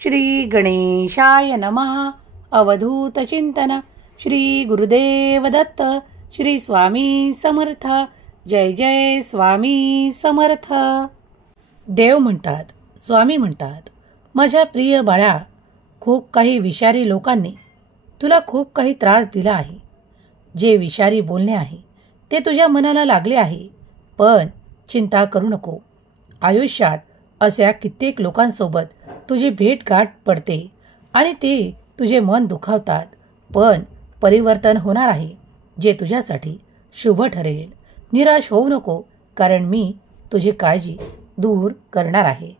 श्री गणेशाय नमः. अवधूत चिंतन. श्री गुरुदेव दत्त. श्री स्वामी समर्थ. जय जय स्वामी समर्थ. देव म्हणतात, स्वामी म्हणतात, माझ्या प्रिय बाळा, खूप काही विषारी लोकांनी तुला खूप काही त्रास दिला आहे. जे विषारी बोलणे आहे ते तुझ्या मनाला लागले आहे. पण चिंता करू नको. आयुष्यात अशा कित्येक लोकांसोबत तुझी भेटगाठ पडते आणि ते तुझे मन दुखावतात. पण परिवर्तन होणार आहे, जे तुझ्यासाठी शुभ ठरेल. निराश होऊ नको, कारण मी तुझी काळजी दूर करणार आहे.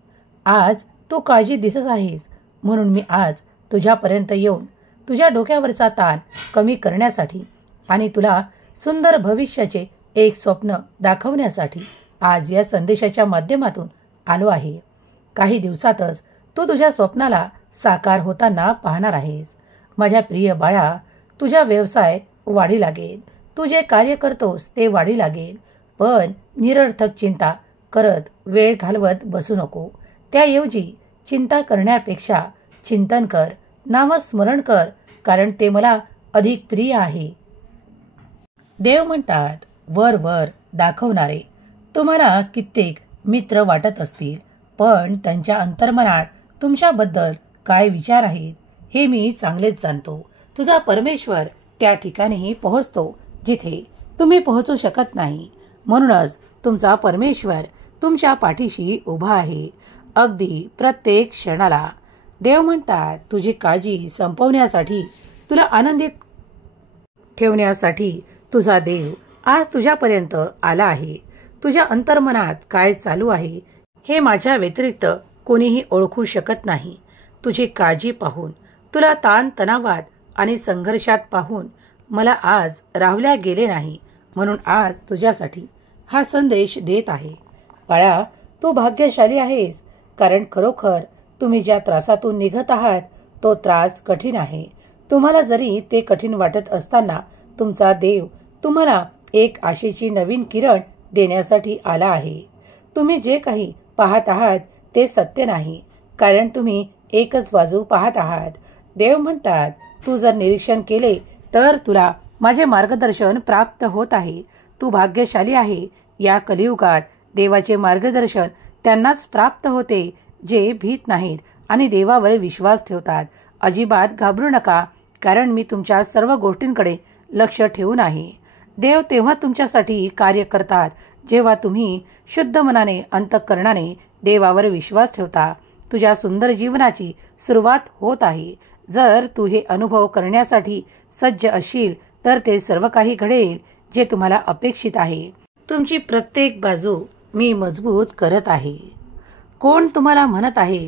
आज तू काळजी दिसत आहेस, म्हणून मी आज तुझ्यापर्यंत येऊन तुझ्या डोक्यावरचा ताण कमी करण्यासाठी आणि तुला सुंदर भविष्याचे एक स्वप्न दाखवण्यासाठी आज या संदेशाच्या माध्यमातून आलो आहे. काही दिवसातच तू तुझ्या स्वप्नाला साकार होताना पाहणार आहेस. माझ्या प्रिय बाळा, तुझा व्यवसाय वाढी लागेल. तू जे कार्य करतोस ते वाढी लागेल. पण निरर्थक चिंता करत वेळ घालवत बसू नको. त्याऐवजी चिंता करण्यापेक्षा चिंतन कर, नामस्मरण कर, कारण ते मला अधिक प्रिय आहे. देव म्हणतात, वर वर दाखवणारे तुम्हाला कित्येक मित्र वाटत असतील, पण त्यांच्या अंतर्मनात तुमच्याबद्दल काय विचार आहेत हे मी चांगलेच जाणतो. तुझा परमेश्वर त्या ठिकाणीही पोहोचतो जिथे तुम्ही पोहोचू शकत नाही. म्हणूनच तुमचा परमेश्वर तुमच्या पाठीशी उभा आहे, अगदी प्रत्येक क्षणाला. देव म्हणतात, तुझी काळजी संपवण्यासाठी, तुला आनंदित ठेवण्यासाठी तुझा देव आज तुझ्यापर्यंत आला आहे. तुझ्या अंतर्मनात काय चालू आहे हे माझ्या व्यतिरिक्त कोणीही ओळखू शकत नाही. तुझी काळजी पाहून, तुला ताण तणावात आणि संघर्षात पाहून मला आज राहवल्या गेले नाही. म्हणून आज तुझ्यासाठी हा संदेश देत आहे. बाळा, तू भाग्यशाली आहेस, कारण खरोखर तुम्ही ज्या त्रासातून निघत आहात तो त्रास कठीण आहे. तुम्हाला जरी ते कठीण वाटत असताना तुमचा देव तुम्हाला एक आशेची नवीन किरण देण्यासाठी आला आहे. तुम्ही जे काही पाहत आहात ते सत्य नाही, कारण तुम्ही एकच बाजू पाहत आहात. देव म्हणतात, तू जर निरीक्षण केले तर तुला माझे मार्गदर्शन प्राप्त होत आहे. तू भाग्यशाली आहे. या कलियुगात देवाचे मार्गदर्शन त्यांनाच प्राप्त होते जे भीत नाहीत आणि देवावर विश्वास ठेवतात. अजिबात घाबरू नका, कारण मी तुमच्या सर्व गोष्टींकडे लक्ष ठेवून आहे. देव तेव्हा तुमच्यासाठी कार्य करतात जेव्हा तुम्ही शुद्ध मनाने, अंतःकरणाने देवावर विश्वास ठेवता. तुझ्या सुंदर जीवनाची सुरुवात होत आहे. जर तू हे अनुभव करण्यासाठी सज्ज असशील तर ते सर्व काही घडेल जे तुम्हाला अपेक्षित आहे. तुमची प्रत्येक बाजू मी मजबूत करत आहे. कोण तुम्हाला म्हणत आहे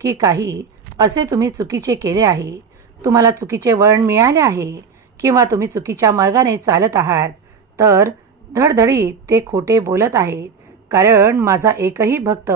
की काही असे तुम्ही चुकीचे केले आहे, तुम्हाला चुकीचे वळण मिळाले आहे किंवा तुम्ही चुकीच्या मार्गाने चालत आहात, तर धडधडीत ते खोटे बोलत आहेत. कारण माझा एकही भक्त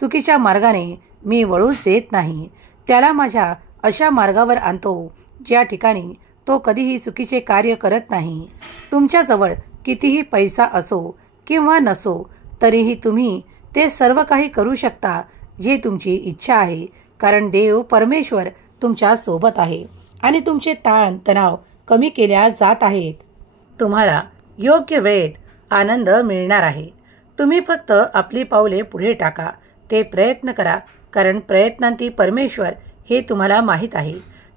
चुकीच्या मार्गाने मी वळूच देत नाही. त्याला माझ्या अशा मार्गावर आणतो ज्या ठिकाणी तो कधीही चुकीचे कार्य करत नाही. तुमच्याजवळ कितीही पैसा असो किंवा नसो, तरीही तुम्ही ते सर्व काही करू शकता जे तुमची इच्छा आहे, कारण देव परमेश्वर तुमच्या सोबत आहे आणि तुमचे ताण तणाव कमी केल्या जात आहेत. तुम्हाला योग्य वेळेत आनंद मिळणार आहे. तुम्ही फक्त आपली पावले पुढे टाका. ते प्रयत्न करा, कारण प्रयत्नांती परमेश्वर हे तुम्हाला माहीत आहे.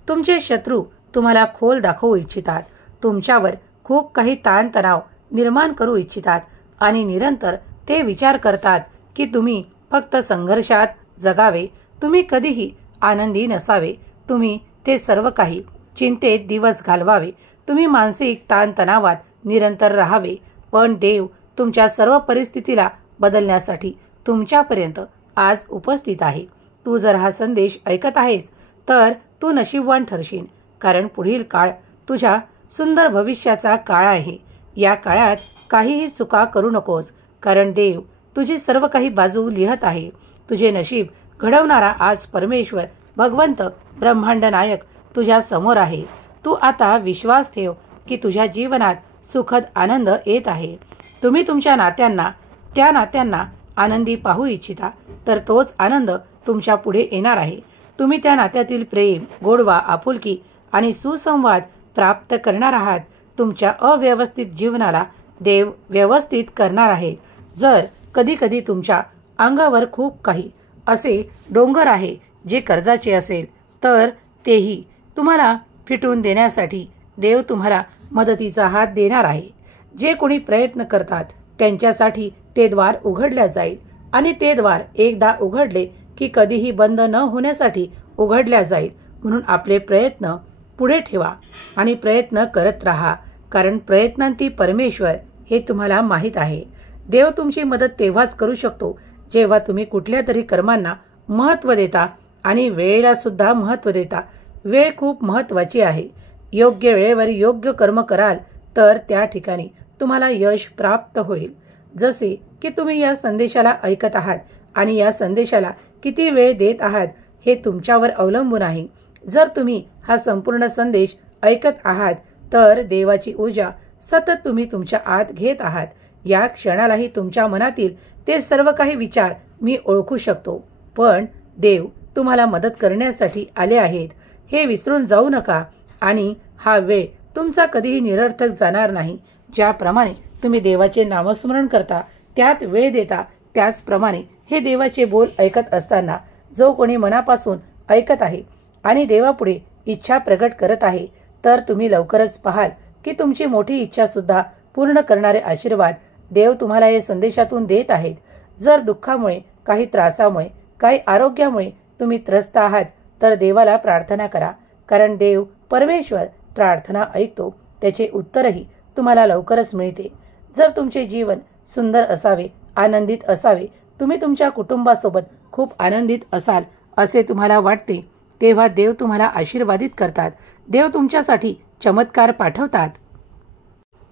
तुमचे शत्रू तुम्हाला खोल दाखवू इच्छितात, तुमच्यावर खूप काही ताणतणाव निर्माण करू इच्छितात आणि निरंतर ते विचार करतात की तुम्ही फक्त संघर्षात जगावे, तुम्ही कधीही आनंदी नसावे, तुम्ही ते सर्व काही चिंतेत दिवस घालवावे, तुम्ही मानसिक ताणतणावात निरंतर राहावे. पण देव तुमच्या सर्व परिस्थितीला बदलण्यासाठी तुमच्यापर्यंत आज उपस्थित आहे. तू जर हा संदेश ऐकत आहेस तर तू नशीबवान ठरशील, कारण पुढील काळ तुझ्या सुंदर भविष्याचा काळ आहे. या काळात काहीही चुका करू नकोस, कारण देव तुझी सर्व काही बाजू लिहत आहे. तुझे नशीब घडवणारा आज परमेश्वर, भगवंत, ब्रह्मांड नायक तुझ्या समोर आहे. तू आता विश्वास ठेव की तुझ्या जीवनात सुखद आनंद येत आहे. तुम्ही तुमच्या नात्यांना आनंदी पाहू इच्छिता, तर तोच आनंद तुमच्या पुढे येणार आहे. तुम्ही त्या नात्यातील प्रेम, गोडवा, आपुलकी आणि सुसंवाद प्राप्त करणार आहात. तुमच्या अव्यवस्थित जीवनाला देव व्यवस्थित करणार आहे. जर कधी कधी तुमच्या अंगावर खूप काही असे डोंगर आहे जे कर्जाचे असेल, तर तेही तुम्हाला फिटून देण्यासाठी देव तुम्हाला मदतीचा हात देणार आहे. जे कोणी प्रयत्न करतात त्यांच्यासाठी ते द्वार उघडल्या जाईल आणि ते द्वार एकदा उघडले की कधीही बंद न होण्यासाठी उघडल्या जाईल. म्हणून आपले प्रयत्न पुढे ठेवा आणि प्रयत्न करत राहा, कारण प्रयत्नांती परमेश्वर हे तुम्हाला माहीत आहे. देव तुमची मदत तेव्हाच करू शकतो जेव्हा तुम्ही कुठल्या तरी कर्मांना महत्त्व देता आणि वेळेला सुद्धा महत्त्व देता. वेळ खूप महत्त्वाची आहे. योग्य वेळेवर योग्य कर्म कराल तर त्या ठिकाणी तुम्हाला यश प्राप्त होईल. जसे की तुम्ही या संदेशाला ऐकत आहात आणि या संदेशाला किती वेळ देत आहात हे तुमच्यावर अवलंबून आहे. जर तुम्ही हा संपूर्ण संदेश ऐकत आहात तर देवाची ऊर्जा सतत तुम्ही तुमच्या आत घेत आहात. या क्षणालाही तुमच्या मनातील ते सर्व काही विचार मी ओळखू शकतो. पण देव तुम्हाला मदत करण्यासाठी आले आहेत हे विसरून जाऊ नका. आणि हा वेळ तुमचा कधीही निरर्थक जाणार नाही. ज्याप्रमाणे तुम्ही देवाचे नामस्मरण करता, त्यात वेळ देता, त्याचप्रमाणे हे देवाचे बोल ऐकत असताना जो कोणी मनापासून ऐकत आहे आणि देवापुढे इच्छा प्रगट करत आहे, तर तुम्ही लवकरच पाहाल की तुमची मोठी इच्छा सुद्धा पूर्ण करणारे आशीर्वाद देव तुम्हाला या संदेशातून देत आहेत. जर दुःखामुळे, काही त्रासामुळे, काही आरोग्यामुळे तुम्ही त्रस्त आहात तर देवाला प्रार्थना करा, कारण देव परमेश्वर प्रार्थना ऐकतो. त्याचे उत्तरही तुम्हाला लवकरच मिळते. जर तुमचे जीवन सुंदर असावे, आनंदित असावे, तुम्ही तुमच्या कुटुंबासोबत खूप आनंदित असाल असे तुम्हाला वाटते, तेव्हा देव तुम्हाला आशीर्वादित करतात. देव तुमच्यासाठी चमत्कार पाठवतात.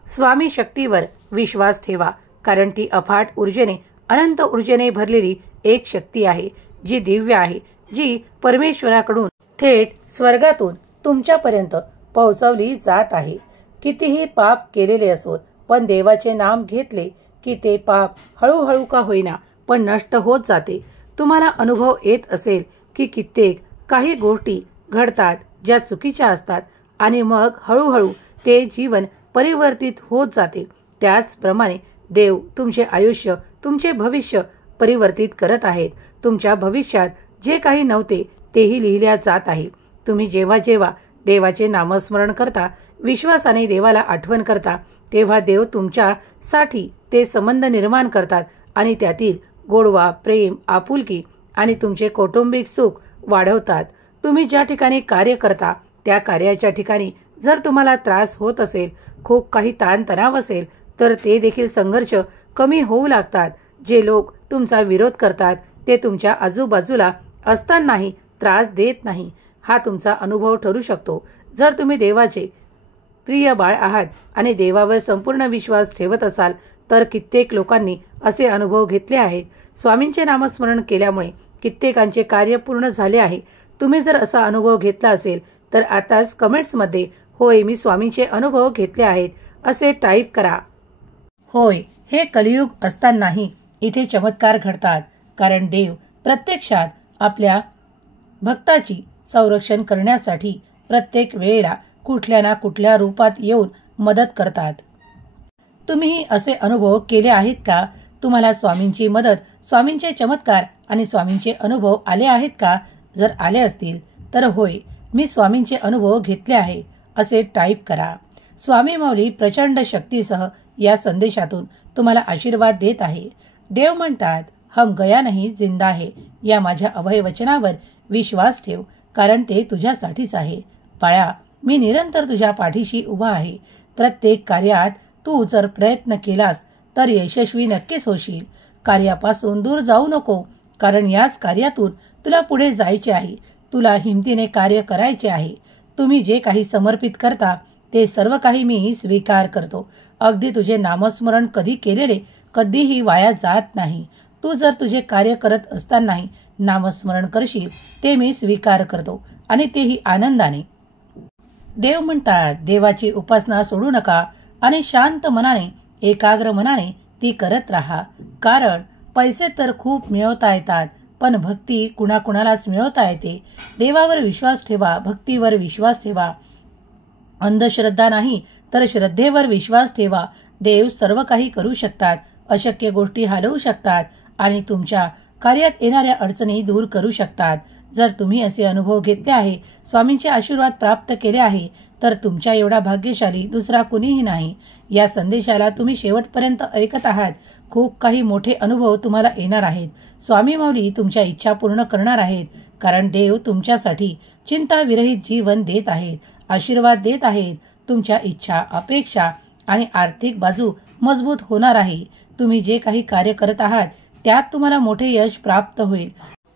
स्वामी शक्तीवर विश्वास ठेवा, कारण ती अफाट ऊर्जेने, अनंत ऊर्जेने भरलेली एक शक्ती आहे, जी दिव्य आहे, जी परमेश्वराकडून थेट स्वर्गातून तुमच्यापर्यंत पोहोचवली जात आहे. कितीही पाप केलेले असोत, पण देवाचे नाम घेतले की ते पाप हळूहळू का होईना पण नष्ट होत जाते. तुम्हाला अनुभव येत असेल की कित्येक काही गोष्टी घडतात ज्या चुकीच्या असतात आणि मग हळूहळू ते जीवन परिवर्तित होत जाते. त्याचप्रमाणे देव तुमचे आयुष्य, तुमचे भविष्य परिवर्तित करत आहेत. तुमच्या भविष्यात जे काही नव्हते तेही लिहिल्या जात आहे. तुम्ही जेव्हा जेव्हा देवाचे नामस्मरण करता, विश्वासाने देवाला आठवण करता, तेव्हा देव तुमच्यासाठी ते संबंध निर्माण करतात आणि त्यातील गोडवा, प्रेम, आपुलकी आणि तुमचे कौटुंबिक सुख वाढवतात. तुम्ही ज्या ठिकाणी कार्य करता त्या कार्याच्या ठिकाणी जर तुम्हाला त्रास होत असेल, खूप काही ताणतणाव असेल, तर ते देखील संघर्ष कमी होऊ लागतात. जे लोक तुमचा विरोध करतात ते तुमच्या आजूबाजूला असतानाही त्रास देत नाही. हा तुमचा अनुभव ठरू शकतो. जर तुम्ही देवाचे प्रिय बाळ आहात आणि देवावर संपूर्ण विश्वास ठेवत असाल तर कित्येक लोकांनी असे अनुभव घेतले आहेत. स्वामींचे नामस्मरण केल्यामुळे कित्येकांचे कार्य पूर्ण झाले आहे. तुम्ही जर असा अनुभव घेतला असेल तर आताच कमेंट्समध्ये होय मी स्वामींचे अनुभव घेतले आहेत असे टाईप करा. होय, हे कलियुग असतानाही इथे चमत्कार घडतात, कारण देव प्रत्यक्षात आपल्या भक्ताची संरक्षण करण्यासाठी प्रत्येक वेळेला कुठल्या ना कुठल्या रूपात येऊन मदत करतात. तुम्ही असे अनुभव केले आहेत का? तुम्हाला स्वामींची मदत, स्वामींचे चमत्कार आणि स्वामींचे अनुभव आले आहेत का? जर आले असतील तर होय मी स्वामींचे अनुभव घेतले आहे असे टाईप करा. स्वामी माऊली प्रचंड शक्तीसह या संदेशातून तुम्हाला आशीर्वाद देत आहे. देव म्हणतात, हम गया नहीं जिंदा है. या माझ्या अभय वचनावर विश्वास ठेव, कारण ते तुझ्यासाठीच आहे. बाळा, मी निरंतर तुझ्या पाठीशी उभा आहे. प्रत्येक कार्यात तू जर प्रयत्न केलास तर यशस्वी नक्कीच होशील. कार्यापासून दूर जाऊ नको, कारण याच कार्यातून तुला पुढे जायचे आहे. तुला हिमतीने कार्य करायचे आहे. तुम्ही जे काही समर्पित करता ते सर्व काही मी स्वीकार करतो. अगदी तुझे नामस्मरण कधी केलेले कधीही वाया जात नाही. तू जर तुझे कार्य करत असतानाही नामस्मरण करशील ते मी स्वीकार करतो, आणि तेही आनंदाने. देव म्हणतात, देवाची उपासना सोडू नका आणि शांत मनाने, एकाग्र मनाने ती करत राहा. कारण पैसे तर खूप मिळवता येतात, पण भक्ती कुणाकुणालाच मिळवता येते. देवावर विश्वास ठेवा, भक्तीवर विश्वास ठेवा. अंधश्रद्धा नाही तर श्रद्धेवर विश्वास ठेवा. देव सर्व काही करू शकतात, अशक्य गोष्टी हलवू शकतात आणि तुमच्या कार्यात येणाऱ्या अडचणी दूर करू शकतात. जर तुम्ही असे अनुभव घेतले आहे, स्वामींचे आशीर्वाद प्राप्त केले आहे, तर तुमच्या एवढा भाग्यशाली दुसरा कुणीही नाही. या संदेशाला तुम्ही शेवटपर्यंत ऐकत आहात. खूप काही मोठे अनुभव तुम्हाला येणार आहेत. स्वामी माऊली तुमच्या इच्छा पूर्ण करणार आहेत, कारण देव तुमच्यासाठी चिंताविरहित जीवन देत आहेत, आशीर्वाद देत आहेत. तुमच्या इच्छा, अपेक्षा आणि आर्थिक बाजू मजबूत होणार आहे. तुम्ही जे काही कार्य करत आहात त्यात तुम्हाला मोठे यश प्राप्त होईल.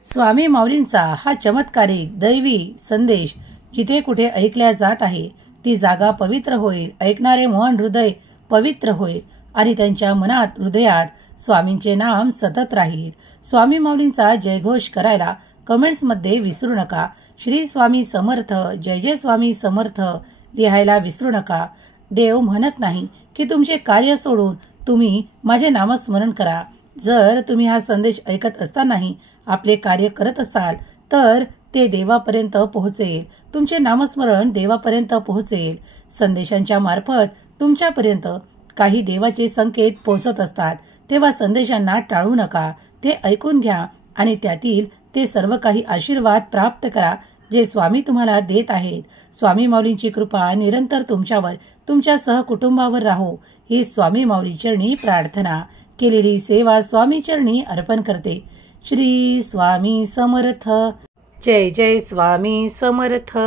स्वामी माऊलींचा हा चमत्कारिक दैवी संदेश जिथे कुठे ऐकल्या जात आहे ती जागा पवित्र होईल. ऐकणारे मन हृदय पवित्र होईल आणि त्यांच्या मनात हृदयात स्वामींचे नाम सतत राहील. स्वामी माऊलींचा जयघोष करायला कमेंट्समध्ये विसरू नका. श्री स्वामी समर्थ, जय जय स्वामी समर्थ लिहायला विसरू नका. देव म्हणत नाही की तुमचे कार्य सोडून तुम्ही माझे नामस्मरण करा. जर तुम्ही हा संदेश ऐकत असतानाही आपले कार्य करत असाल तर ते देवापर्यंत पोहोचेल. तुमचे नामस्मरण देवापर्यंत पोहोचेल. संदेशांच्या मार्फत तुमच्यापर्यंत काही देवाचे संकेत पोहोचत असतात, तेव्हा संदेशांना टाळू नका. ते ऐकून घ्या आणि त्यातील ते सर्व काही आशीर्वाद प्राप्त करा जे स्वामी तुम्हाला देत आहेत. स्वामी माऊलींची कृपा निरंतर तुमच्यावर, तुमच्या सहकुटुंबावर राहो ही स्वामी माऊली चरणी प्रार्थना. केलेली सेवा स्वामी चरणी अर्पण करते. श्री स्वामी समर्थ. जय जय स्वामी समर्थ.